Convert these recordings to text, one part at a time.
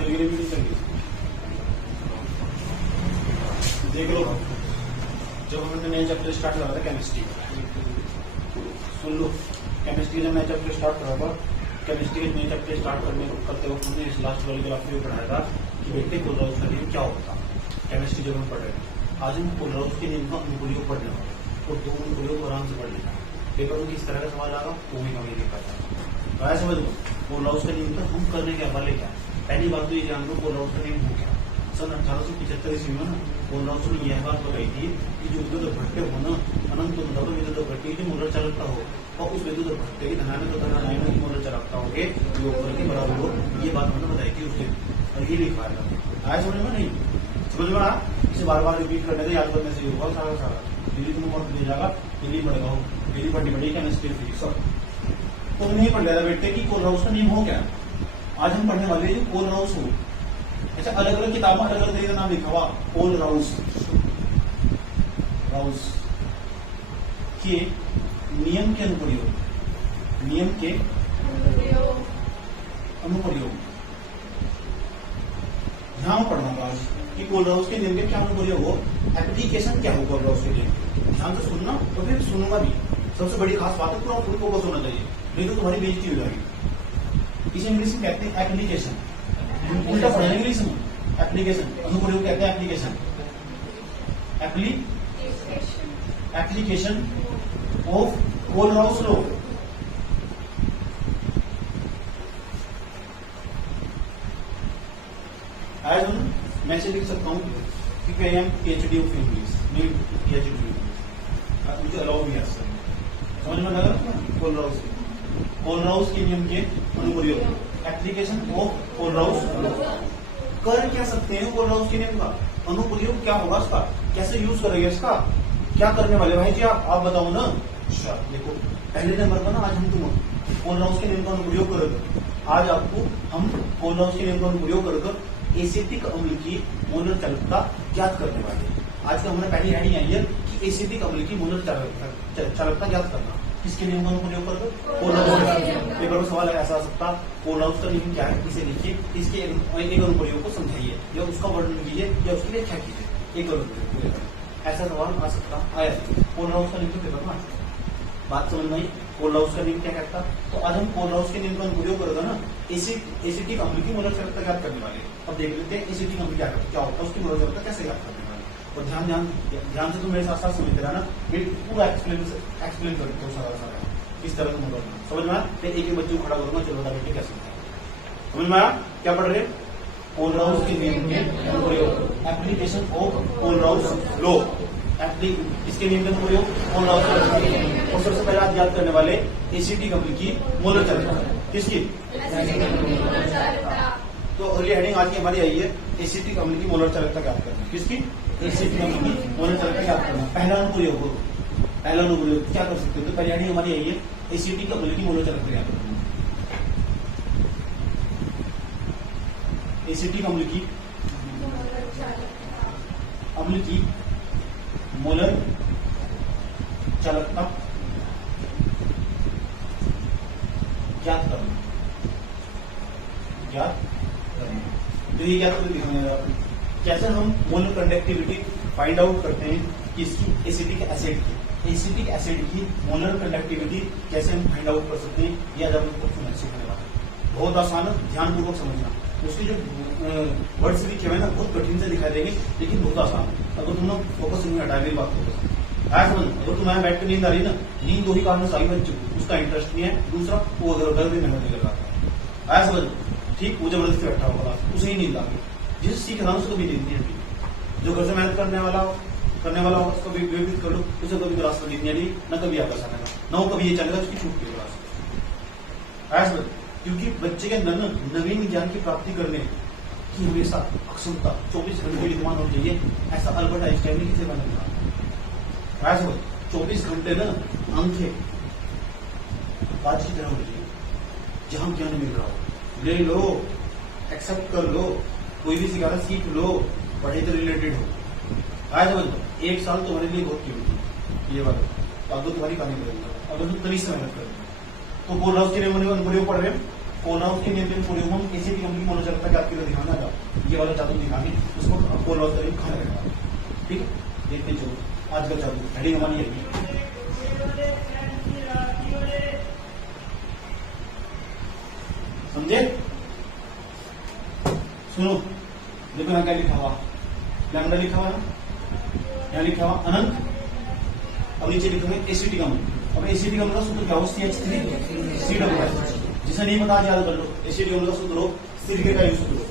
चल गई भी चल गई। देख लो, जब हमने नया चैप्टर स्टार्ट करा था केमिस्ट्री, सुन लो, केमिस्ट्री जब नया चैप्टर स्टार्ट करा था, केमिस्ट्री के नए चैप्टर स्टार्ट करते वक्त हमने इस लास्ट वाली क्लास में पढ़ाया था कि बेटे पोलराउस का नियम क्या होता है। केमिस्ट्री जब हम पढ़ रहे थे, आज हम पोलराउस के नियम का अनुप्रयोग पढ़ने वाले और दो अनुप्रयोग आराम से पढ़ लेना। पेपर में किस तरह का सवाल आगा वो भी हमें देखा था। आया समझ लो, पोलराउस का नियम का हम करने के वाले क्या। पहली बात तो ये जान लो पोलराउस का नियम हो गया। सन 1875 ईस्वी में ना पोलराउस ने यह बात बताई थी कि जो विद्युत भट्टे हो ना अनंत मतलब विद्युत भट्टे की मूलर चालकता हो और उस विद्युत भट्टे की धनात्मक तथा ऋणात्मक की मूलर चालकता हो के योग के बराबर हो, ये बात हमने बताई थी उस दिन और ये लिखा था। आया समझ में नहीं समझ में आ, इसे बार बार रिपीट करने से याद करने से होगा सारा सारा दिल्ली तुम वक्त दे जाएगा, दिल्ली पढ़ गया दिल्ली पढ़नी पड़ेगी केमिस्ट्री फिजिक्स सब तो नहीं पढ़ गया बेटे की पोलराउस का नियम हो क्या। आज हम पढ़ने वाले जो पोलराउस हो, अच्छा अलग अलग किताबों अलग अलग तरीके का नाम लिखा हुआ पोलराउस राउस के नियम के अनुप्रयोग, नियम के अनुप्रयोग ध्यान पढ़ना था आज कि पोलराउस के नियम के क्या अनुप्रयोग हो, एप्लीकेशन क्या हो पोलराउस के नियम। ध्यान से सुनना और फिर सुनूंगा भी। सबसे बड़ी खास बात है पूरा फुल फोकस होना चाहिए, नहीं तो तुम्हारी बेइज्जती हो जाएगी। इसे इंग्लिश में कहते हैं एप्लीकेशन, उल्टा पढ़ना इंग्लिश में एप्लीकेशन, अनुप्रयोग कहते हैं एप्लीकेशन, एप्लीकेशन ऑफ पोलराउस लॉ। आज मैं से लिख सकता हूँ कि I am PhD of English, नहीं PhD इंग्लिश, मुझे अलाउ भी है समझ में लगा। पोलराउस के नियम के अनुप्रयोग, एप्लीकेशन ऑफ पोलराउस लॉ। कर क्या सकते हैं पोलराउस के नियम का, अनुप्रयोग क्या होगा इसका, कैसे यूज करेंगे इसका, क्या करने वाले भाई जी आप बताओ ना। अच्छा देखो पहले नंबर पर ना आज हम तुम पोलराउस के नियम का अनुप्रयोग करेंगे। आज आपको हम पोलराउस के नियम का अनुप्रयोग कर एसिटिक अम्ल की मोलर चालकता ज्ञात करने वाले। आज का हमारा पहली हेडिंग आई है कि एसिटिक अम्ल की मोलर चालकता ज्ञात करना। किसके नियम का अनुप्रयोग कर पोलराउस। पेपर में सवाल ऐसा आ सकता पोलराउस का नियम क्या है, इसे लिखिए, इसके एक अनुप्रयोग को समझाइए या उसका वर्णन कीजिए या उसकी व्याख्या कीजिए। एक अनुप्रयोग ऐसा सवाल आ सकता आया पोलराउस का नियम के पेपर में। बात समझ में आई पोलराउस का नियम क्या कहता। तो आज हम पोलराउस के नियम का अनुप्रयोग करेगा ना एसिटिक अम्ल की मोलर चालकता ज्ञात करने वाले। अब देख लेते हैं एसिटिक अम्ल क्या होता है, उसकी मोलर चालकता कैसे ज्ञात करने वाले। और ध्यान से तुम मेरे साथ साथ समझते रहना, मेरी पूरा एक्सप्लेन करते हो सारा किस तरह से मोलर समझ में आया। फिर एक बच्चे को खड़ा करूंगा, चलो बता बेटे कैसे समझ में आया। क्या पढ़ रहे पोलराउस के नियम के अनुप्रयोग, एप्लीकेशन ऑफ पोलराउस लॉ। इसके नियम का अनुप्रयोग पोलराउस और सबसे पहले आज याद करने वाले एसिटिक अम्ल की मोलर चालकता। किसकी? तो अगली हेडिंग आज की हमारी आई है एसिटिक अम्ल की मोलर चालकता ज्ञात करना। किसकी? एसिटिक अम्ल की मोलर चालकता ज्ञात करना। पहला अनुप्रयोग क्या कर सकते हो, तो पहली हेडिंग हमारी आई है एसिटिक अम्ल की मोलर चालकता ज्ञात करना। एसिटिक अम्ल की मोलर चालकता ज्ञात करना। तो ये क्या कैसे हम मोलर कंडक्टिविटी फाइंड आउट करते हैं किसकी, एसिटिक एसिड की। एसिटिक एसिड की मोलर कंडक्टिविटी कैसे हम फाइंड आउट कर सकते हैं, यह जब हम सीखने वाले। बहुत आसान है, ध्यानपूर्वक समझना। उसके जो वर्ड्स लिखे हुए ना बहुत कठिन से दिखाई देंगे लेकिन बहुत आसान। अगर तुम लोग फोकस नहीं हटा मेरी बात फोकस आया समझ। अगर तुम्हारे बैठ कर नींद आ रही ना, नींद दो ही कारण से आई बच्चों, उसका इंटरेस्ट नहीं है, दूसरा वो अगर भी मेहनत नहीं लगाता। आया समझ ठीक, वो जबरदस्ती बैठा होगा उसे ही नींद आ गई। जिसे सीख रहा हूँ उसको भी नींद नहीं आती। जो घर से मेहनत करने वाला होगा उसको भी विवेक कर लो, उसे कभी क्लास में नींद नहीं आएगी, न कभी आपस आएगा, न वो कभी ये चलेगा उसकी छूट गई क्लास। आया समझ, क्योंकि बच्चे के अंदर नवीन ज्ञान की प्राप्ति करने की हमेशा अक्षमता 24 घंटे विद्यमान होनी चाहिए। ऐसा अल्बर्ट आइंस्टाइन ने किसे मैंने कहा 24 घंटे ना आंखें बाज की तरह होनी चाहिए, जहां ज्ञान मिल रहा हो ले लो, एक्सेप्ट कर लो, कोई भी सिखा रहा सीख लो, पढ़ाई तो रिलेटेड हो। आया समझ, एक साल तुम्हारे लिए बहुत कीमती ये बात, तो अब तो तुम्हारी कहानी पड़ेगी अगर तुम तरीके से मेहनत करोगे। तो पोलराउस के नियम अनुप्रयोग पढ़ रहे हैं, कोलराउस के नियम पे पूरे हम एसीटी कंपनी मोनो चलता है आपके दिखाना था, ये वाला जादू दिखाने उसको कोलराउस का लिखा रहेगा। ठीक है, देखते चलो आज का जादू हेडिंग हमारी है। समझे? सुनो, देखो यहाँ क्या लिखा हुआ, लैम्डा लिखा हुआ है, यहाँ लिखा हुआ अनंत, अब नीचे लिखोगे एसीटी कंपनी। अब एसीटी कंपनी का सूत्र क्या हो, CH3COOH, जिसे नहीं पता याद कर लो, एसीटी कंपनी का सूत्र हो, सिलिके का यूज करो।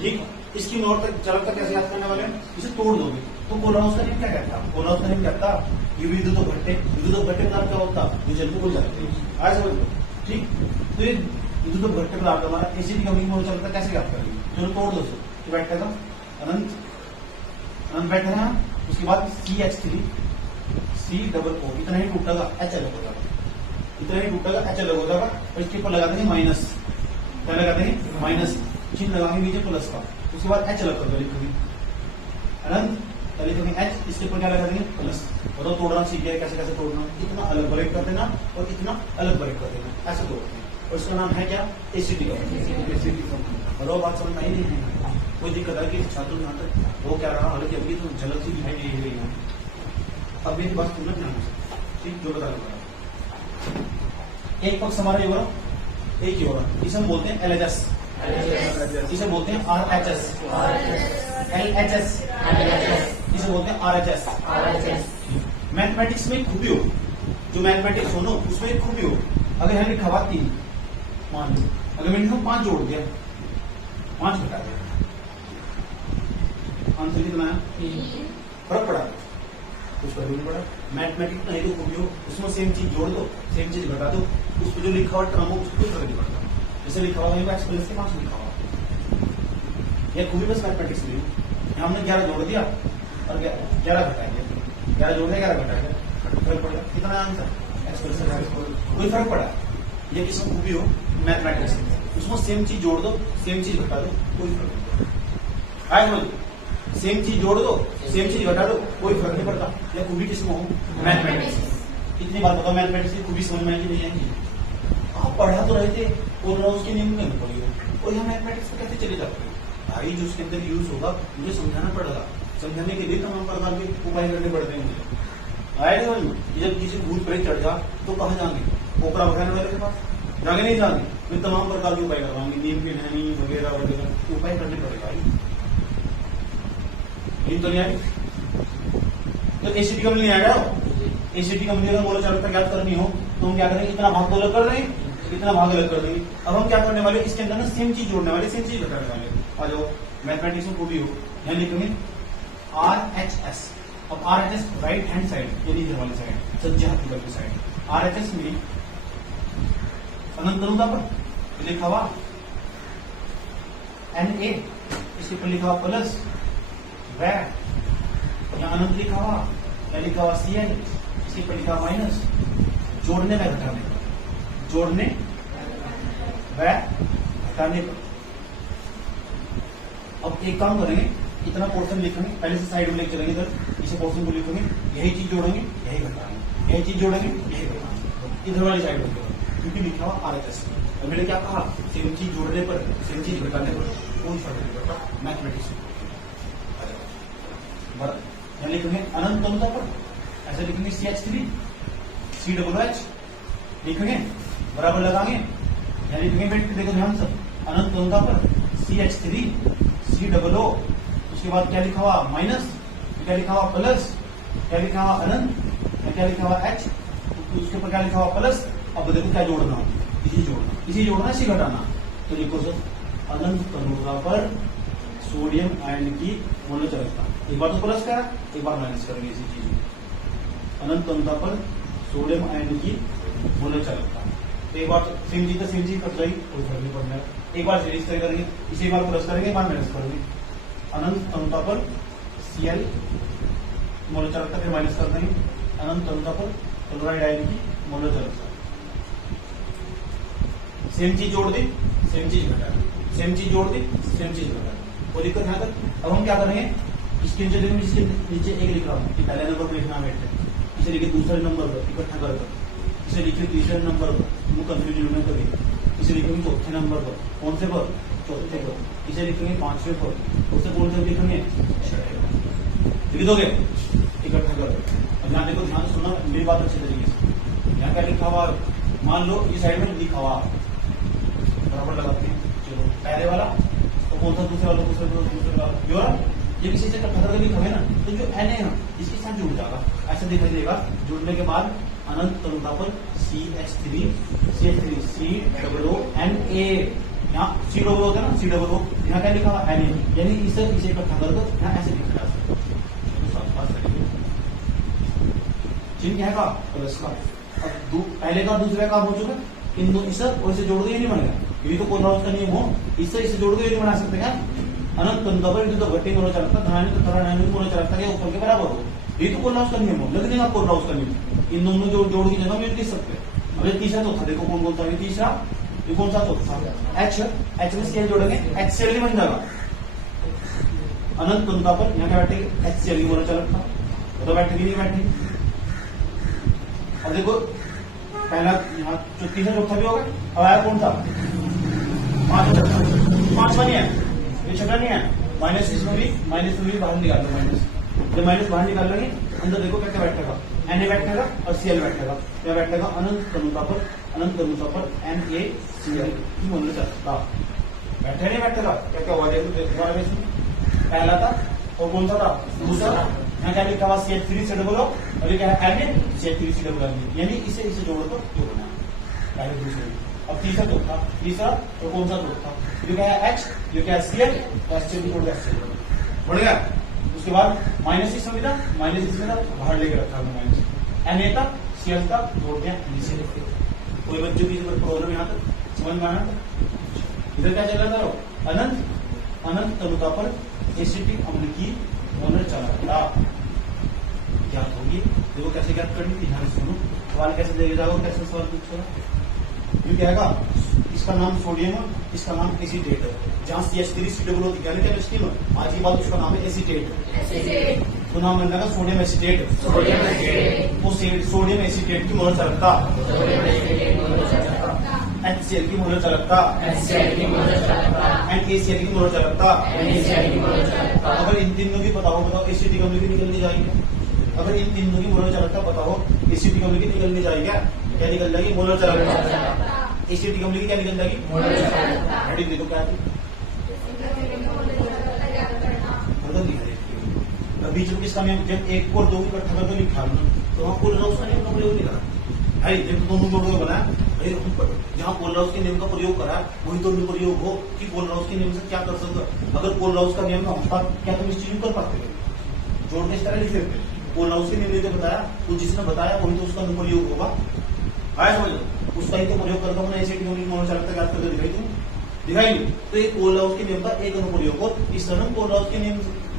ठीक, इसकी नोट तक चालकता कैसे याद करने वाले हैं, इसे तोड़ दोगे तो कोलराउस का नियम क्या कहता है, कोलराउस का नियम कहता ये विद्युत भट्टे का क्या होता है, ये जल को भूल जाते हैं, आया समझ लो। ठीक, तो ये विद्युत भट्टे पर हमारा एसीटी कंपनी मोनो चलता कैसे याद करेंगे, चलो तोड़ दो तो बैठेगा अनंत, अनंत बैठेगा, उसके बाद CH3COO, इतना ही टूटेगा, H अलग हो जाएगा, इतना ही टूटेगा, H अलग हो जाएगा, और इसके ऊपर लगा देंगे माइनस, क्या लगा देंगे माइनस, चिन्ह लगाएंगे नीचे प्लस का, उसके बाद H अलग कर दो, लिखोगे अनंत, लिखोगे H, इसके ऊपर क्या लगा देंगे प्लस। और तोड़ना सीख गया कैसे कैसे तोड़ना, इतना अलग ब्रेक कर देना और इतना अलग ब्रेक कर देना, ऐसे तोड़ते हैं, और इसका नाम है क्या, एसीटी कंपनी। और वो बात समझ में आई नहीं है, कोई दिक्कत है कि छात्र यहाँ तक वो क्या रहा, हालांकि अभी तो झलक सी दिखाई दे रही है, अब मेरी बात सुनना ध्यान से, ठीक, जो बता रहा एक पक्ष हमारा ये होगा, एक ही होगा, इसे हम बोलते हैं LHS, इसे बोलते हैं RHS, LHS, इसे बोलते हैं RHS। मैथमेटिक्स में एक खूबी हो, जो मैथमेटिक्स हो ना उसमें एक खूबी हो, अगर यहाँ लिखा हुआ 3 मान लो, अगर मैंने 5 जोड़ दिया, 5 घटा दिया, आंसर कितना है, फर्क पड़ा, कुछ फर्क नहीं पड़ा। मैथमेटिक्स में एक खूबी हो, उसमें सेम चीज जोड़ दो, सेम चीज घटा दो, उस पर जो लिखा हुआ टर्म हो उसको कोई फर्क नहीं पड़ता, जैसे लिखा हुआ एक्स प्लस के 5 लिखा हुआ, यह खूबी बस मैथमेटिक्स में। हमने 11 जोड़ दिया और 11 घटाएंगे, 11 जोड़ दिया 11 घटाएंगे, फर्क पड़ा, कितना आंसर एक्स प्लस, कोई फर्क पड़ा। ये किसमें खूबी हो मैथमेटिक्स में, उसमें सेम चीज जोड़ दो, सेम चीज घटा दो, कोई फर्क नहीं पड़ता। आए बोलो, सेम चीज जोड़ दो, सेम चीज घटा दो, कोई फर्क नहीं पड़ता। यह खूबी किसमें हो, मैथमेटिक्स। इतनी बात बताओ, मैथमेटिक्स की खूबी समझ में आएगी नहीं आएगी? आप पढ़ा तो रहे थे कोलराउस के नियम में पढ़ी हो, और यहाँ मैथमेटिक्स में कैसे चले जाते हो भाई, जो उसके अंदर यूज होगा मुझे समझाना पड़ेगा, समझाने के लिए तमाम प्रकार के उपाय करने पड़ते हैं मुझे। आए नहीं, जब किसी भूत प्रेत चढ़ जा तो कहाँ जाएंगे, पोखरा भगाने वाले के पास जागे नहीं जाएंगे, मैं तमाम प्रकार के उपाय करवाऊंगी, नीम की ढहनी वगैरह वगैरह उपाय करने पड़ेगा। तो नहीं आएगी तो एसीटी कंपनी नहीं आएगा, एसीटी कंपनी का बोला चालकता याद करनी हो तो हम क्या करेंगे, इतना भाग तो अलग कर देंगे, इतना भाग अलग कर देंगे। अब हम क्या करने वाले, इसके अंदर ना सेम चीज जोड़ने वाले, सेम चीज घटाने वाले। आ जाओ, मैथमेटिक्स में खूबी हो, यहाँ लिखेंगे RHS। अब RHS राइट हैंड साइड, यानी इधर वाली साइड, सज्जा हाथ की साइड, RHS में अनंत अनुदा पर लिखा हुआ Na, इसके ऊपर लिखा हुआ प्लस, यहाँ अनंत लिखा हुआ, क्या लिखा हुआ Cl, इसके ऊपर लिखा हुआ माइनस, जोड़ने में घटाने पर, जोड़ने व घटाने पर। अब एक काम करेंगे, इतना पोर्शन लिखेंगे, पहले से साइड में लेकर चलेंगे, इधर इसे पोर्शन को लिखेंगे, यही चीज जोड़ेंगे, यही घटाएंगे, यही चीज जोड़ेंगे, यही घटाएंगे, इधर वाली साइड में क्योंकि लिखा हुआ RHS। और मैंने क्या कहा, सेम चीज जोड़ने पर, सेम चीज घटाने पर कोई फर्क नहीं पड़ता मैथमेटिक्स में। यहाँ लिखेंगे अनंत अनुदा पर, ऐसे लिखेंगे CH3COOH लिखेंगे, बराबर लगाएंगे, यहाँ लिखेंगे बेट, देखो ध्यान से, अनंत अनुदा पर CH3COO, उसके बाद क्या लिखा हुआ माइनस, क्या लिखा हुआ प्लस, क्या लिखा हुआ अनंत, क्या लिखा हुआ H, उसके ऊपर क्या लिखा हुआ प्लस। अब देखो क्या जोड़ना, इसी जोड़ना, इसी जोड़ना, इसी घटाना। तो लिखो सर, अनंत अनुदा पर सोडियम आयन की मोलर चालकता, एक बार तो प्लस करा, एक बार माइनस करेंगे इसी चीज में, अनंत अनुदा पर सोडियम आयन की मोलर चालकता। एक बार सेम चीज कट जाएगी, कोई फर्क नहीं पड़ना है। एक बार सीरीज तय करेंगे, इसे एक बार प्लस करेंगे, एक बार माइनस करेंगे, अनंत अनुदा पर Cl मोलर चालकता, फिर माइनस कर देंगे, अनंत अनुदा पर क्लोराइड आयन की मोलर चालकता। सेम चीज जोड़ दी, सेम चीज घटा दी, सेम चीज जोड़ दी, सेम चीज घटा दी, कोई दिक्कत यहाँ तक। अब हम क्या करेंगे, इसके नीचे देखो, इसके नीचे एक लिख रहा हूँ कि पहले नंबर पर लिखना बैठे, इसे लिखे दूसरे नंबर पर इकट्ठा कर, इसे लिखे तीसरे नंबर पर, कंफ्यूजन में कभी इसे लिखेंगे चौथे नंबर पर, कौन से पर, चौथे पर, इसे लिखेंगे पांचवें पर, उससे कौन से लिखेंगे, छठे पर। लिख दोगे इकट्ठा कर। अब यहाँ देखो, ध्यान सुनना मेरी बात अच्छे तरीके से। यहाँ क्या लिखा हुआ, मान लो ये साइड में लिखा हुआ, बराबर लगाते हैं। चलो पहले वाला तो कौन सा, दूसरे वाला, दूसरे वाला, ये किसी से इकट्ठा करके लिखोगे ना तो जो एन है ना इसके साथ जुड़ जाएगा, ऐसा दिखाई देगा। जुड़ने के बाद अनंत तनुता पर CH3 COONA, यहाँ C डबल होता है ना, C डबल, यहाँ क्या लिखा हुआ Na, यानी इसे इकट्ठा कर दो, यहाँ ऐसे लिखा जा सकता है। चिन्ह क्या है प्लस का। अब पहले का दूसरे का हो चुका, इन दो इसे और इसे जोड़ दो, ये नहीं बनेगा, यही तो कोलराउस का नियम हो, इसे जोड़ दो, ये नहीं बना सकते क्या। अनंत तनुता पर तो घट्टी मोनो चलता, धनानी मोनो चलता है, ऊपर के बराबर हो, ये तो कोलराउस का नियम हो, लग देगा कोलराउस का नियम। इन दोनों जोड़ की जगह मिल सकते हैं। अब ये तीसरा चौथा देखो कौन कौन सा है, तीसरा ये कौन सा चौथा, H में Cl जोड़ेंगे, HCl बन जाएगा। अनंत तनुता पर यहाँ क्या बैठेगी, HCl की मोनो चलता, तो बैठेगी नहीं बैठेगी। अब देखो पहला यहाँ तीसरा चौथा भी होगा, अब आया कौन सा, पांचवा नहीं है, ये छठा नहीं है, माइनस इसमें भी बाहर निकाल लो, माइनस, जब माइनस बाहर निकाल लेंगे अंदर देखो क्या क्या बैठेगा, Na बैठेगा और Cl बैठेगा, क्या बैठेगा, अनंत तनुता पर NaCl की मोनो चलता, बैठे नहीं बैठेगा, क्या क्या हुआ देखो इसमें, पहला था और कौन सा था, दूसरा, यहाँ क्या लिखा हुआ CH3COO, और ये क्या है Na CH3COO, यानी इसे जोड़ दो, जो बना पहले दूसरे। अब तीसरा चौथा, तीसरा तो कौन सा चौथा, ये क्या है H, ये क्या है Cl, तो HCl की जोड़ दो, HCl बढ़ गया। उसके बाद माइनस इसमें था, बाहर लेके रखा है माइनस, Na था Cl का जोड़ दिया नीचे। कोई बच्चों की प्रॉब्लम यहाँ तक समझ में आना। इधर क्या चल रहा था, अनंत तनुता पर एसिटिक अम्ल की मोनर चालकता ज्ञात होगी। देखो कैसे ज्ञात करनी थी, ध्यान सुनो, सवाल कैसे देगा जाओ, कैसे सवाल पूछेगा, ये क्या है, इसका नाम सोडियम, इसका नाम एसीटेट है, जहाँ CH3COO यानी केमिस्ट्री में आज की बात, उसका नाम है एसीटेट, तो नाम बन जाएगा सोडियम एसीटेट, वो सोडियम एसीटेट की मोनर चालकता, HCl की मोनर चालकता, NaCl की मोनर चालकता। अगर इन तीनों की बताओ एसिटिक अम्ल की निकलनी जाएगी, अगर इन तीनों की मोनर चालकता बताओ, एसिटिक अम्ल की निकलनी जाएगी, क्या निकल जाएगी, मोलर चालकता। एसिटिक अम्ल की क्या निकल जाएगी, मोलर चालकता। हेडिंग देखो क्या थी, बदल दिया है बीच में किसका नियम, जब एक को दो इकट्ठा करके लिखा तो वहाँ कोलराउस का नियम का प्रयोग नहीं करा, भाई जब दोनों जोड़ों बना, जहाँ कोलराउस के नियम का प्रयोग करा वही तो प्रयोग हो कि कोलराउस के नियम से क्या कर सकते। अगर कोलराउस का नियम होता क्या तुम इस चीज कर पाते, जोड़ के इस तरह लिख सकते, कोलराउस के नियम ने बताया तो जिसने बताया वही तो उसका अनुप्रयोग होगा, आया समझ, उसका ही तो प्रयोग करता हूँ, एसिटिक अम्ल की मोनर चालकता ज्ञात करके दिखाई। तो ये कोलराउस के नियम का एक अनुप्रयोग हो, इस तरह कोलराउस के नियम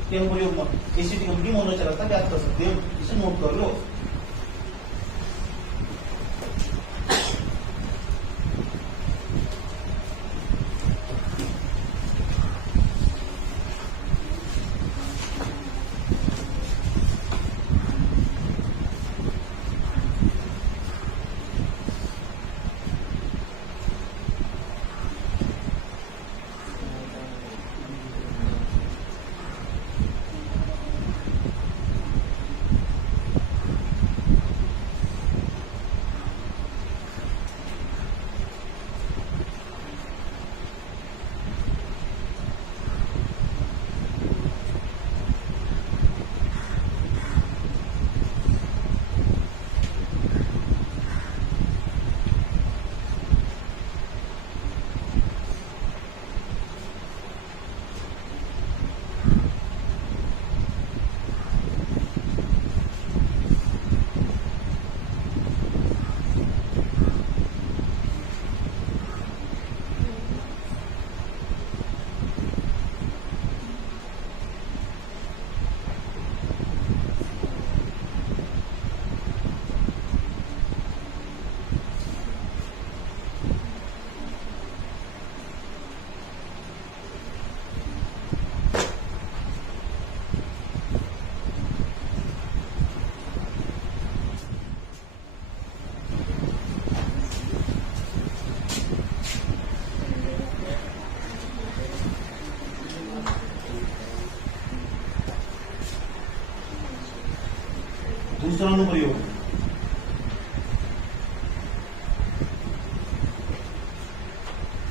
के अनुप्रयोग में एसिटिक अम्ल की मोनर चालकता ज्ञात कर सकते हैं, इसे नोट कर लो। दूसरा अनुप्रयोग,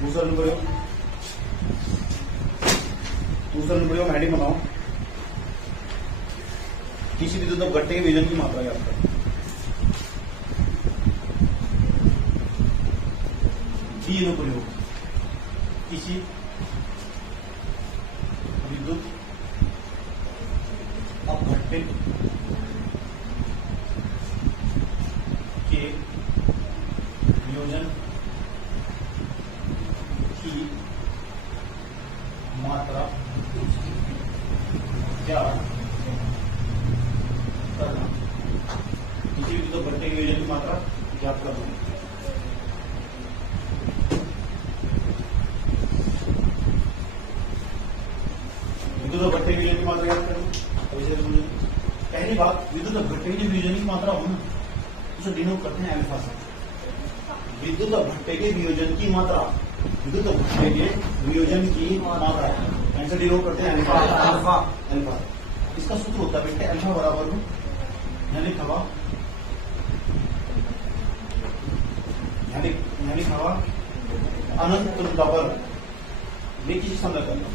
दूसरा अनुप्रयोग हेडिंग बनाओ, किसी विद्युत अपघट्य के वियोजन की मात्रा ज्ञात करो। डी अनुप्रयोग, किसी विद्युत अपघट्य के वियोजन की मात्रा ज्ञात करना, किसी विद्युत अपघट्य के वियोजन की मात्रा ज्ञात करना। विद्युत अपघट्य के वियोजन की मात्रा ज्ञात करना। पहली बात, विद्युत अपघट्य की जो वियोजन की मात्रा हो ना, उसे डिनोट करते हैं अल्फा से। विद्युत अपघट्य के वियोजन की मात्रा, विद्युत अपघट्य के वियोजन की मात्रा ऐसे डिनोट करते हैं अल्फा। अल्फा इसका सूत्र होता है बेटे अल्फा बराबर यानी हवा अनंत तुलना पर वे किसी सांद्रता यानी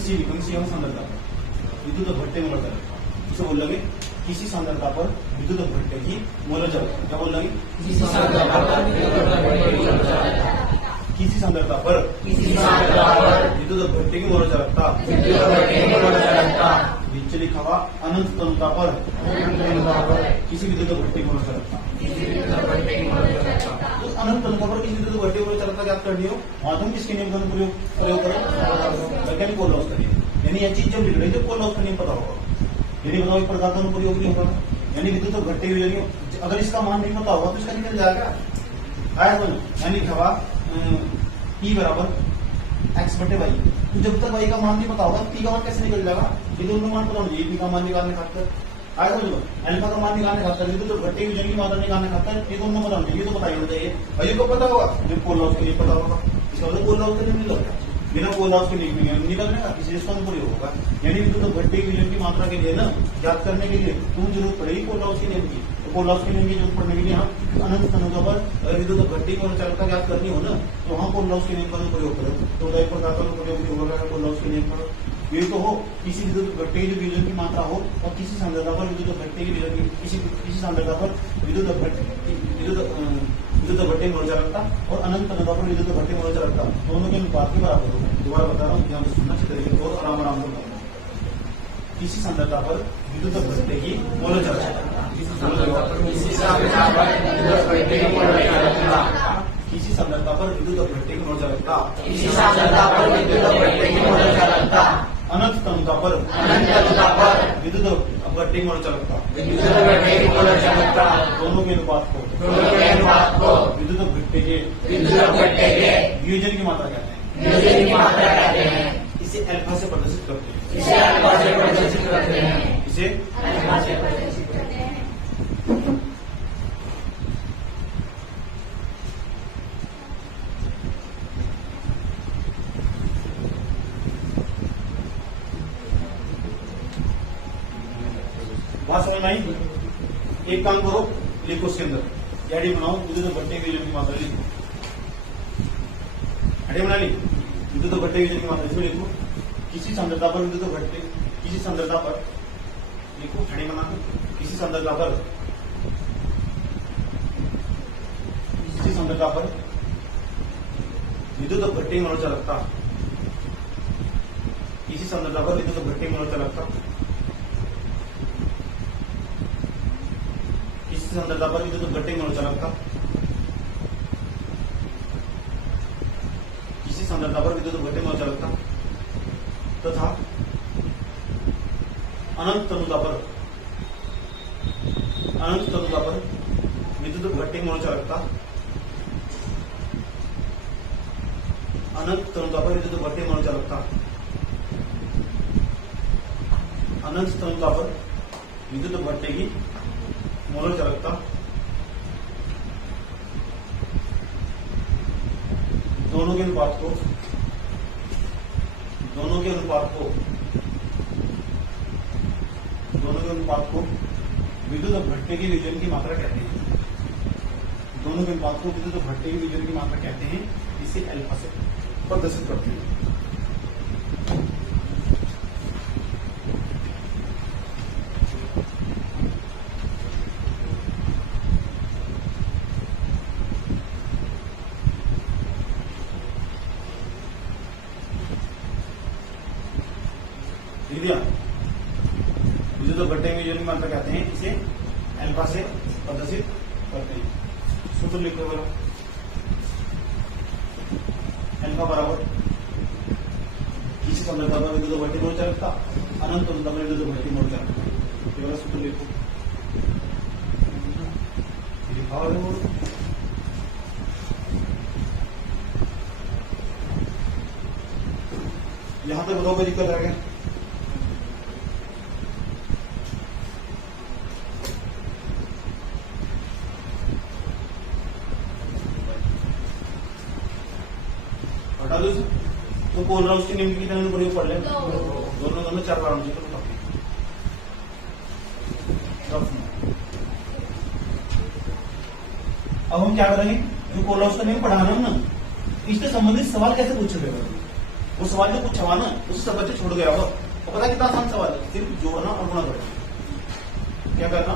सांद्रता पर विद्युत अपघट्य मोलर चालकता, इसे बोल लगे किसी सांद्रता पर विद्युत अपघट्य की मोलर चालकता। क्या बोल लगे? किसी सांद्रता पर विद्युत अपघट्य की मोलर चालकता। नीचे लिखा हुआ अनंत तनुता पर किसी विद्युत अपघट्य की मोलर चालकता। तो अनंत तनुता पर किसी विद्युत अपघट्य की मोलर चालकता ज्ञात करनी हो, माध्यम किसके नियम का प्रयोग करें? वैज्ञानिक कोल लॉस का नियम। यानी यह चीज जब लिख रही है कोल लॉस का नियम पता होगा, यदि बताओ एक प्रकार का अनुप्रयोग नहीं होगा। यानी विद्युत अपघट्य वियोजन, अगर इसका मान नहीं पता होगा तो इसका निकल जाएगा। आया तो यानी हवा P बराबर x बटे वाई, तो जब तक y का मान नहीं पता होगा P का मान कैसे निकल जाएगा? ये दोनों मान पता होना चाहिए। P का मान निकालने खातर आया तो अल्फा का मान निकालने खातर, विद्युत अपघट्य वियोजन की मात्रा निकालने खातर ये दोनों पता होना चाहिए। ये तो पता ही होना चाहिए। और ये को पता होगा जब कोल लॉस के लिए पता होगा, इसका मतलब कोल लॉस के लिए नहीं लगता, बिना कोल लॉस के निकलने का किसी इसका अनुप्रयोग होगा। यानी विद्युत अपघट्य वियोजन की मात्रा के लिए ना ज्ञात करने के लिए तुम जरूरत पड़ेगी कोल लॉस के नियम की। तो कोल लॉस के नियम की जरूरत पड़ने के लिए हम अनंत तनुता पर विद्युत अपघट्य की मोलर चालकता ज्ञात करनी हो ना, तो हम कोल लॉस के नियम का प्रयोग करो। तो एक प्रकार का प्रयोग भी होगा कोल लॉस के नियम का। ये तो हो किसी विद्युत अपघट्य की वियोजन की मात्रा हो और किसी सांद्रता पर विद्युत अपघट्य की वियोजन की किसी सांद्रता पर विद्युत अपघट्य मोलर चालकता और अनंत तनुता पर विद्युत अपघट्य मोलर चालकता दोनों के अनुपात के बराबर होगा। दोबारा बता रहा हूँ, ध्यान से सुनना अच्छी तरीके से और आराम से करना। किसी सांद्रता पर विद्युत अपघट्य की मोलर चालकता, किसी सांद्रता पर विद्युत अपघट्य की मोलर चालकता, अनंत तनुता पर विद्युत अपघट्य की मोलर चालकता दोनों के अनुपात को विद्युत अपघट्य के वियोजन की मात्रा कहते हैं। इसे अल्फा से प्रदर्शित करते हैं। इसे बात समझ में आई? एक काम करो, लिखो उसके अंदर एडी बनाओ, विद्युत अपघट्य के वियोजन की मात्रा लिखो। एडी बना ली, विद्युत अपघट्य के वियोजन की मात्रा इसमें लिखो। किसी सांद्रता पर विद्युत अपघट्य, किसी सांद्रता पर लिखो, एडी बना किसी सांद्रता पर विद्युत अपघट्य की मोलर चालकता, किसी सांद्रता पर विद्युत अपघट्य की मोलर चालकता, किसी सांद्रता पर विद्युत अपघट्य की मोलर चालकता, किसी सांद्रता पर विद्युत अपघट्य की मोलर चालकता तथा अनंत तनुता पर विद्युत अपघट्य की मोलर चालकता, अनंत तनुता पर विद्युत अपघट्य की मोलर चालकता, अनंत तनुता पर विद्युत अपघट्य की मोलर चालकता दोनों के अनुपात को विद्युत अपघट्य के विचलन की मात्रा कहते हैं। दोनों के अनुपात को विद्युत अपघट्य के विचलन की मात्रा कहते हैं। इसे अल्फा से प्रदर्शित करते हैं। विद्युत अपघट्य के विचलन की मात्रा कहते हैं। इसे अल्फा से प्रदर्शित करते हैं। सूत्र लिखो बड़ा, अल्फा बराबर किसी संरचना में विद्युत अपघट्य मोल चालकता अनंत संरचना में विद्युत अपघट्य मोल चालकता। ये वाला सूत्र लिखो, लिखा है वो। यहां पे बताओ कोई दिक्कत आ गया? तो बोल रहा उसके नियम की कितने प्रयोग पढ़ ले? दोनों 4 बार मुझे अब हम क्या करेंगे? जो कोलराउस का नियम पढ़ा रहे हम ना, इससे संबंधित सवाल कैसे पूछोगे? वो सवाल जो पूछा हुआ ना, उससे सब बच्चे छोड़ गया वो। तो पता कितना आसान सवाल है, सिर्फ जोड़ना और गुणा करना। क्या करना?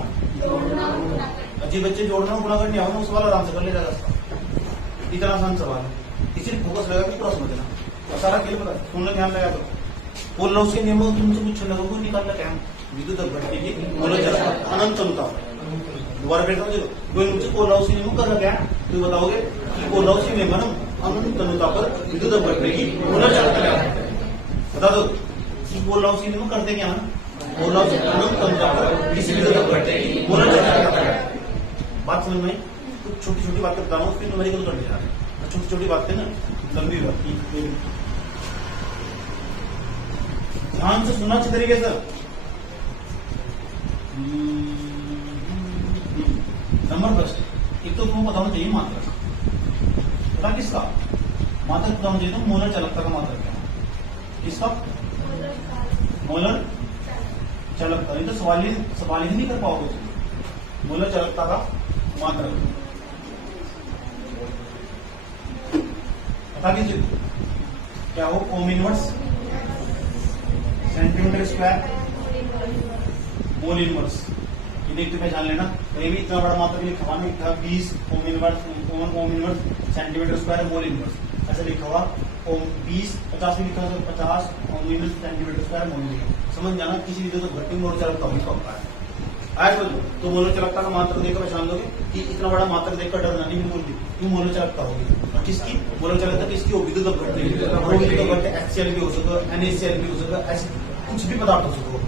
जी बच्चे जोड़ना और गुणा करना हो, वो सवाल आराम से कर ले जाएगा। इतना आसान सवाल है, इसीलिए फोकस लगा के पूरा समझना और सारा खेल पता सुनना, ध्यान लगा तो बोल रहा उसके नियमों तुमसे कुछ लोगों को निकालना क्या है? विद्युत अपघट्य की मोल चालकता अनंत अनुपात। दोबारा फिर समझ लो, कोई मुझसे बोल रहा उसके नियम कर रहा क्या? तो बताओगे कि बोल रहा उसके नियम अनंत अनुपात पर विद्युत अपघट्य की मोल चालकता क्या है? बता दो कि बोल रहा उसके नियम करते क्या? बोल रहा उसके अनंत अनुपात पर किसी विद्युत अपघट्य की मोल चालकता क्या है? बात समझ में? कुछ छोटी छोटी बातें बता रहा हूँ, फिर न्यूमेरिकल करने जा रहे हैं। छोटी छोटी बातें ना लंबी बात, ध्यान से सुनना अच्छे तरीके से। नंबर फर्स्ट, एक तो तुमको बताना चाहिए मात्रा। पता किसका मात्रा बताना चाहिए? तो मोलर चालकता का मात्रा क्या है? किसका? मोलर चालकता। नहीं तो सवाल ही नहीं कर पाओगे। मोलर चालकता का मात्रा बता दीजिए क्या हो? ओम inverse centimetre square mole inverse. ये देख के पहचान लेना। कहीं भी इतना बड़ा मात्रा लिखा हुआ नहीं था, 20 ओम inverse centimetre square mole inverse ऐसे लिखा हुआ। ओम 20 50 में लिखा हुआ, 50 ओम inverse centimetre square mole inverse. समझ जाना, किसी भी तो घट्टी मोल चालकता लिखा होता है। आज बोलो तो मोलर चालकता का मात्रा देखकर पहचान लोगे कि इतना बड़ा मात्रा देखकर डरना नहीं, बिल्कुल भी। क्यों मोलर चालकता होगी? और किसकी मोलर चालकता? किसकी हो? विद्युत अपघट्य। विद्युत अपघट्य HCl भी हो सकता है, NaCl भी हो सकता है, ऐसे कुछ भी पदार्थ हो सकता है।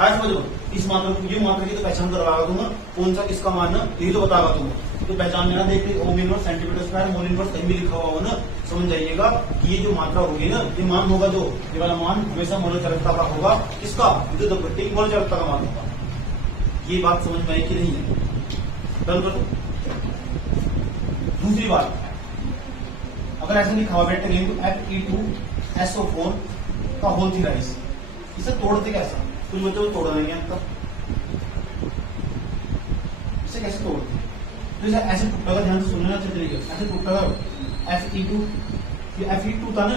आज समझ लो, इस मात्रा को, ये मात्रा की तो पहचान करवागा दूंगा, कौन सा किसका मान है यही तो बतागा दूंगा। तो पहचान लेना, देख ली ohm inverse centimetre square mole inverse कहीं भी लिखा हुआ हो ना, समझ जाइएगा कि ये जो मात्रा होगी ना, ये मान होगा जो ये वाला मान हमेशा मोलर चालकता का होगा। किसका? विद्युत अपघट्य की मोलर चालकता का मान होगा। ये बात समझ में आई कि नहीं है? डन कर दो। दूसरी बात, अगर ऐसे लिखा हुआ बेटा Fe2SO4 का होल थीराइज, इसे तोड़ते कैसा? कुछ बच्चों को तोड़ा नहीं आता, इसे कैसे तोड़ते? तो इसे ऐसे टूटेगा, ध्यान से सुनना अच्छे तरीके से। ऐसे टूटेगा Fe2, ये Fe2 था ना,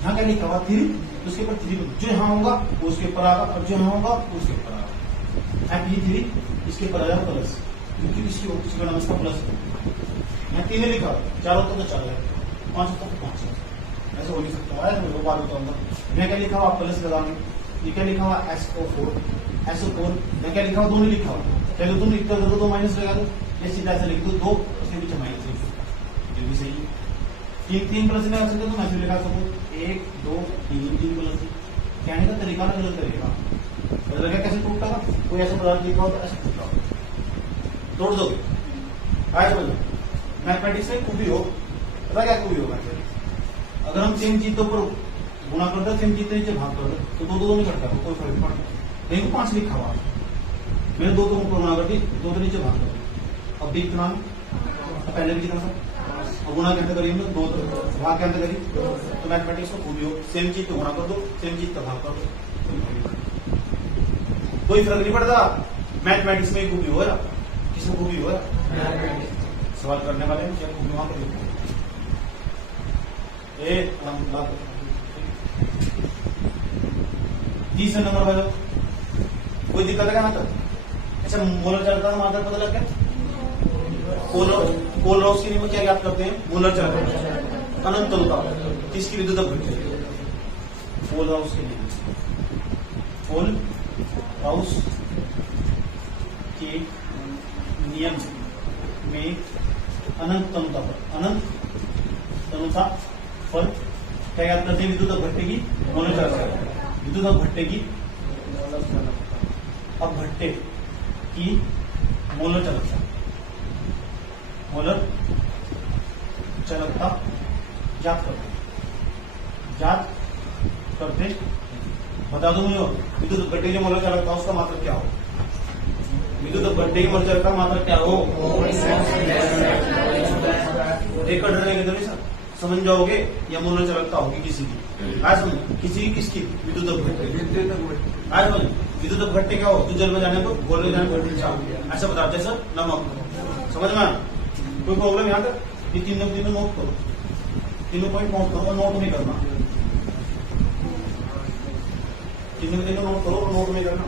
यहाँ क्या लिखा हुआ? 3, उसके ऊपर 3, जो यहाँ होगा उसके ऊपर आगा, और जो यहाँ होगा उसके ऊपर आगा। Fe3 इसके ऊपर आया प्लस, क्योंकि इसका नाम इसका प्लस है। मैं 3 लिखा, चारों तक तो 4 है, 5 तक तो 5 है, ऐसे हो नहीं सकता है। मैं बात बताऊंगा। मैं क्या लिखा हुआ? प्लस लगाऊंगे। ये क्या लिखा हुआ? SO4 मैं क्या लिखा हुआ? 2 नहीं लिखा हुआ। पहले तुम लिखते हो 2 माइनस लगा दो, ये सीधा ऐसे लिख दो 2, उसके पीछे माइनस लिख दो, ये भी सही है। 3 प्लस लगा सकते हो, तुम ऐसे लिखा सको 1 2 3 प्लस। कहने का तरीका ना गलत तरीका। लगा कैसे टूटता था? कोई ऐसा पदार्थ लिखा हो तो ऐसे टूटता हो, तोड़ दो। आज बोलो मैथमेटिक्स में खूबी हो, पता क्या खूबी हो मैथमेटिक्स? अगर हम सेम चीज के ऊपर गुणा करते, सेम चीज नीचे भाग करते, तो 2 नहीं करता, कोई फर्क नहीं पड़ता। नहीं 5 लिखा हुआ, मैंने 2 गुणा कर दी, 2 नीचे भाग कर दी। अब भी इतना पहले भी कितना था, और गुणा कैसे करिए? 2 भाग कैसे करिए? तो मैथमेटिक्स में खूबी हो, सेम चीज को गुणा कर दो, सेम चीज का भाग कर दो, कोई फर्क नहीं पड़ता। मैथमेटिक्स में खूबी हो रहा, किसमें खूबी हो रहा, सवाल करने वाले हैं क्या खूबी वहां पर तीसरे नंबर वाले कोई दिक्कत है क्या मतलब? अच्छा मोलर चालकता का मात्रा पता लग गया। पोल राउस के नियम क्या याद करते हैं? मोलर चालकता अनंत अनुपात किसकी विद्युत अपघट्य? पोल राउस के नियम, पोल राउस के नियम में अनंत अनुता पर क्या याद करते हैं? विद्युत अपघट्य की मोलर चालकता, विद्युत अपघट्य की अपघट्य की मोलर चालकता, मोलर चालकता याद करते बता दूं मुझे विद्युत अपघट्य की मोलर चालकता उसका मात्रक क्या हो? विद्युत अपघट्य की मोलर चालकता मात्रक क्या हो? एक कर रहे सर समझ जाओगे या मोलर चालकता होगी किसी की, आज समझ किसी की किसकी विद्युत अपघट्य, आज समझ विद्युत अपघट्य क्या हो? तो जल में जाने को गोल में जाने को ऐसा बताते हैं सर नमक, समझ में कोई प्रॉब्लम यहाँ तक? ये तीनों नोट करो, तीनों पॉइंट नोट करो और नोट नहीं करना, तीनों नोट करो और नोट नहीं करना।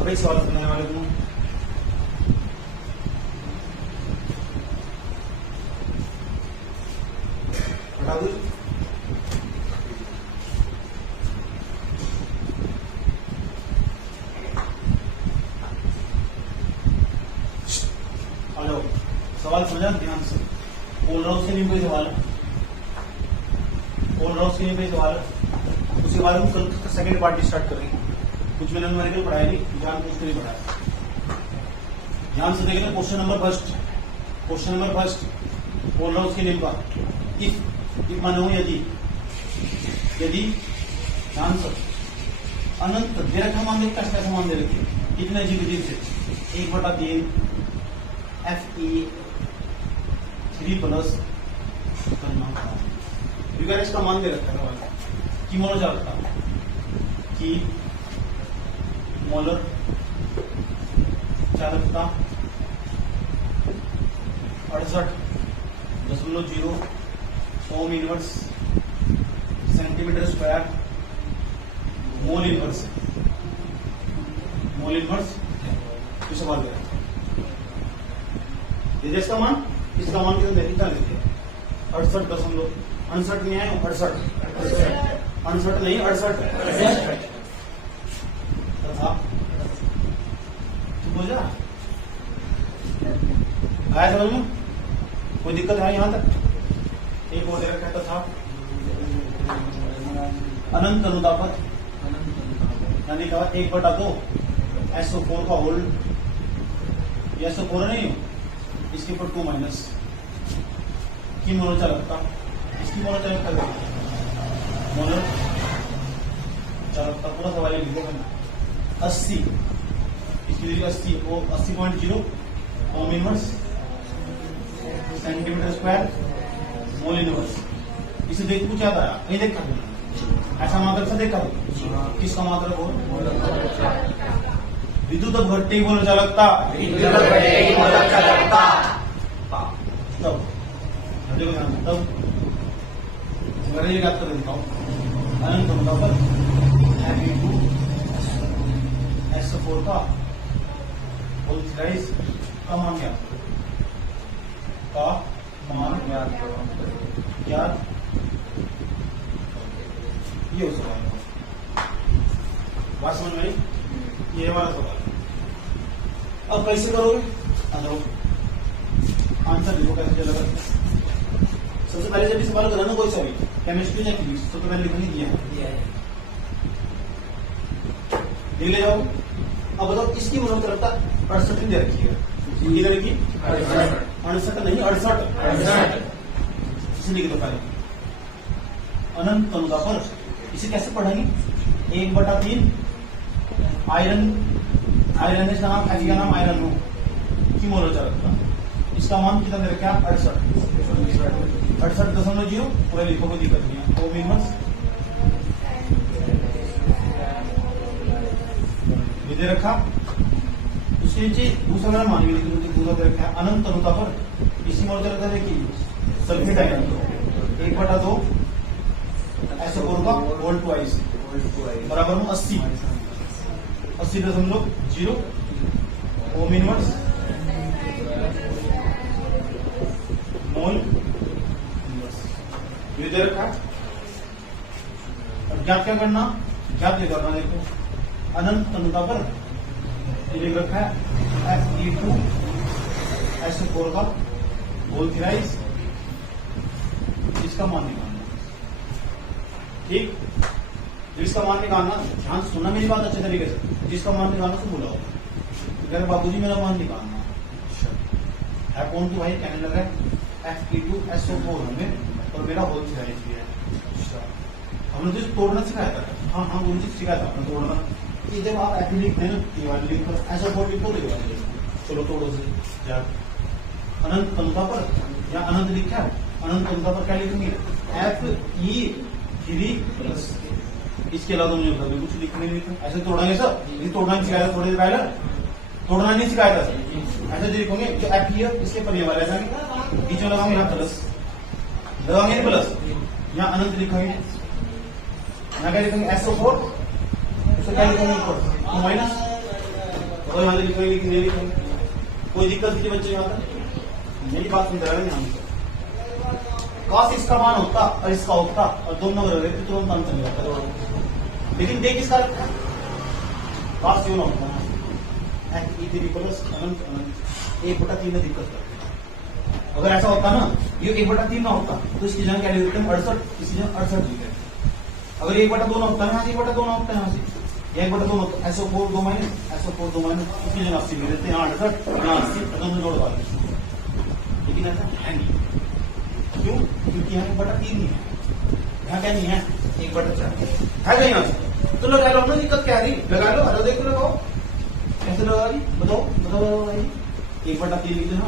अब एक सवाल सुनाने वाले तुम हटा दो। हेलो सवाल समझा ध्यान से। पोल राउस के नियम पे सवाल है, पोल राउस के नियम पे सवाल है, उसके बाद हम कल सेकेंड पार्ट स्टार्ट करेंगे। कुछ मैंने न्यूमेरिकल पढ़ाया नहीं, जान पूछ के नहीं पढ़ाया। ध्यान से देखना question number first pole Rouse के नियम का इफ माने हो यदि ध्यान से अनंत दे रखा मान देखता है, कैसा मान दे रखी है कितने जीरो से 1/3 FE 3 प्लस करना इसका मान दे रखा है कि मोलर चालकता की मोलर चालकता 68.0 ओम inverse centimetre square mole inverse तो सवाल करें इसका मान कितना लेते हैं 68 नहीं आए 68 नहीं 68 तथा बोल जा आया समझ में? कोई दिक्कत है यहां तक? एक और दे रखा तथा अनंत अनुदापत यानी कहा 1/2 SO4 का होल, ये SO4 नहीं इसके ऊपर 2 माइनस की मोलर चालकता, इसकी मोलर चालकता मोलर चालकता पूरा सवाल लिखो मैंने 80 इसकी डिग्री 80 वो 80.0 ओम inverse centimetre square mole inverse. इसे देख पूछा था ये देखा ऐसा मात्रक से देखा किसका मात्रक हो विद्युत घट्टी मोल चालकता तब अगर ये बात कर दिखाओ अनंत होगा पर S4 का होल साइज का मान ज्ञात ये हो सवाल बात समझ में आई? ये हमारा सवाल। अब कैसे करोगे? आंसर लिखो कैसे चलेगा। सबसे पहले जब सवाल करा ना कोई सा भी केमिस्ट्री या फिजिक्स तो पहले लिखने दिया है लिख ले जाओ। अब बताओ इसकी मनोतरता 68 दे रखी है की 68 नहीं 68 इसे लिख दो पहले अनंत तनुता पर। इसे कैसे पढ़ेंगे 1/3 आयरन इसका नाम का नाम आयरन हो की मोलर चालकता इसका मान कितना दे रखा 68.0 पूरे लिखो कोई दिक्कत नहीं है। ओम इनवर्स ये दे रखा उसके नीचे दूसरा मान भी लिखो दूसरा दे रखा है अनंत तनुता पर। इसी मोलर चालकता देखिए सल्फेट आयरन 1/2 ऐसे होगा वोल्ट वाइज बराबर में 80.0 ओम इनवर्स मोल ये दे रखा। और ज्ञात क्या करना ज्ञात ये करना देखो अनंत तनुता पर ये लिख रखा है Fe2 SO4 का होल थ्राइस इसका मान निकालना। ठीक जिसका मान निकालना ध्यान सुनना मेरी बात अच्छे तरीके से जिसका मान निकालना तो बोला अगर बाबूजी मेरा मान निकालना है कौन की भाई कहने लगा Fe2 SO4 हमें और मेरा होल थ्राइस भी है। हमने तो तोड़ना सिखाया था। हाँ वो चीज सिखाया था आपने तोड़ना कि जब आप Fe लिखते हैं SO4 लिखो तो चलो तोड़ो से अनंत तनुता पर या अनंत लिखा है अनंत तनुता पर क्या लिखेंगे Fe3 प्लस इसके अलावा मुझे कुछ लिखने नहीं था। ऐसे तोड़ेंगे सर ये तोड़ना नहीं सिखाया था थोड़ी देर पहले तोड़ना नहीं सिखाया था सर। ऐसे जो लिखोगे जो F है इसके पर वाले जाएंगे बीच में लगाओगे यहाँ प्लस लगाओगे प्लस यहाँ अनंत लिखेंगे यहाँ क्या लिखेंगे SO4 उसको क्या लिखेंगे ऊपर माइनस और यहाँ लिखेंगे कि नहीं लिखेंगे कोई दिक्कत किसी बच्चे यहाँ पर मेरी बात समझ रहा है यहाँ काश इसका मान होता और इसका होता और दोनों अगर रहते तुरंत मान चल जाता लेकिन देख इसका रखा काश क्यों ना होता Fe3 प्लस अनंत 1/3 में दिक्कत करता। अगर ऐसा होता ना ये 1/3 ना होता तो इसकी जगह क्या लिखते हैं 68 इसकी जगह 68 लिखते हैं। अगर 1/2 ना होता है यहाँ से 1/2 ना होता है यहाँ से 1/2 होता है SO4 2 माइनस इसकी जगह 80 लिख देते हैं यहाँ 68 यहाँ 80 दोनों जोड़ वाले। लेकिन ऐसा है नहीं क्यों क्योंकि यहाँ 1/3 नहीं है यहाँ क्या नहीं है 1/4 है क्या यहाँ तो लगा लो ना दिक्कत क्या रही लगा लो अरे देख लगाओ कैसे लगा रही बताओ 1/3 लिख देना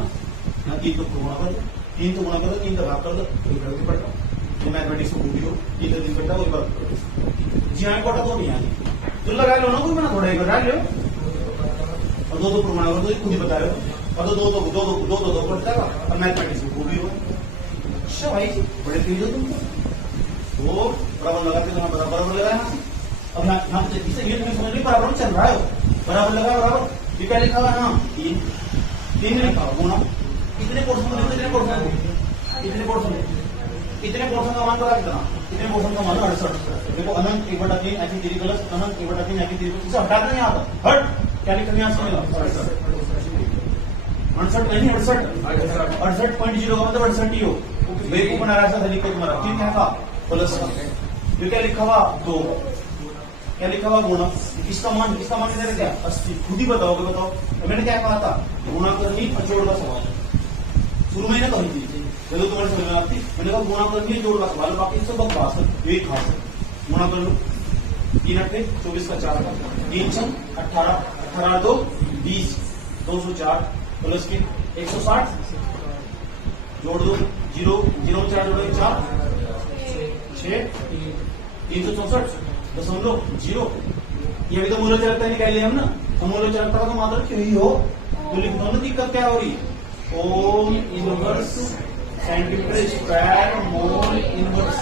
यहाँ 3 तो गुणा कर दो 3 तो गुणा कर दो 3 तो भाग कर दो कोई पड़ता जो मैथमेटिक्स को भूली हो 3 तो 3 पड़ता वही बात करो जी हाँ 1/2 नहीं आती तो लगा लो ना कोई बना थोड़ा 1 डाल लो और 2 प्रमाण कर दो खुद ही बता रहे हो और 2 पड़ता है और मैथमेटिक्स को भूली हो अच्छा भाई बड़े तेज हो तुम वो बराबर लगाते बराबर लगाया अब यहाँ इसे ये तुम्हें समझ नहीं बराबर चल रहा है बराबर लगा बराबर ये क्या लिखा हुआ है हाँ 3 लिखा हुआ गुणा कितने पोर्शन का मान पता कितना कितने पोर्शन का मान 68 देखो अनंत 1/3 Fe3 प्लस अनंत 1/3 Fe3 इसे हटा देना यहाँ पर हट क्या लिखा यहाँ से 68 नहीं 68.0 का मतलब 68 ही हो बेवकूफ बना रहा था लिखो तुम्हारा फिर क्या था प्लस ये क्या लिखा हुआ 2 क्या लिखा हुआ गुणा इसका मान किधर क्या 80 खुद ही बताओगे बताओ मैंने क्या कहा था गुणा करनी और जोड़ का सवाल शुरू में ना कही थी चलो तुम्हारे समझ में आती मैंने कहा गुणा करनी जोड़ का सवाल बाकी सब बकवास यही खास है गुणा कर लो, 3 8 24 का 4 का 3 6 18 18 2 20 204 प्लस के 160 जोड़ दो, 0 0 4 जोड़ेंगे 4 6 364.0। ये अभी तो मूल्य चलता निकाल लिया हम ना, तो मूल्य चलता का तो मात्र क्यों ही हो, तो लिख दो ना दिक्कत क्या हो रही है। ओम inverse centimetre square mole inverse,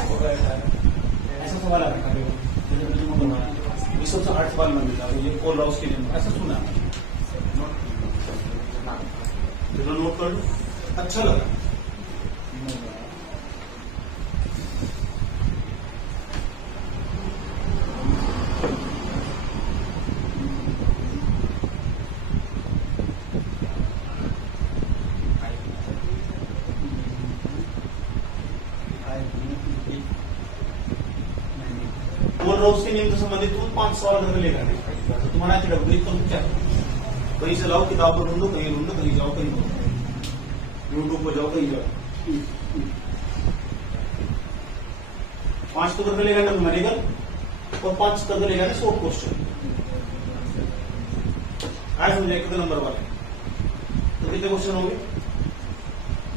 ऐसा सवाल आता है 108 सवाल में मिलता है ये कोर लॉस के लिए, ऐसा सुना नोट कर लो, अच्छा लगा। कोर लॉस के नियम से संबंधित तुम 5 सवाल घर लेकर आने, तुम्हारा डब्ल्यू तो क्या कहीं से लाओ, किताब को ढूंढो, कहीं जाओ, कहीं यूट्यूब पर जाओ, कहीं जाओ। 5 तो करके लेगा ना न्यूमेरिकल और 5 करके लेगा ना शॉर्ट क्वेश्चन। आए समझे कितने नंबर वाले, तो कितने क्वेश्चन हो गए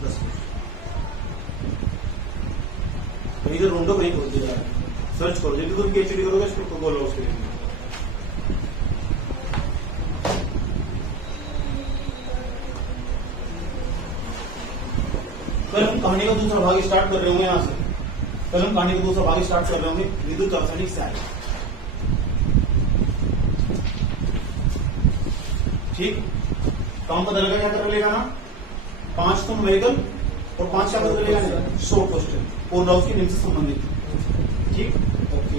10 क्वेश्चन। इधर ढूंढो, कहीं खोज दिया, सर्च करो, जब तुम पीएचडी करोगे इसको बोलो उसके लिए। कल हम कहानी का दूसरा भाग स्टार्ट कर रहे होंगे, यहां से कल हम कहानी का दूसरा भाग स्टार्ट कर रहे होंगे विद्युत रासायनिक से आगे। ठीक, काम पता लगा क्या कर लेगा ना, 5 तो न्यूमेरिकल और 5 क्या कर लेगा शॉर्ट क्वेश्चन और राउस के नियम से संबंधित। ठीक, ओके।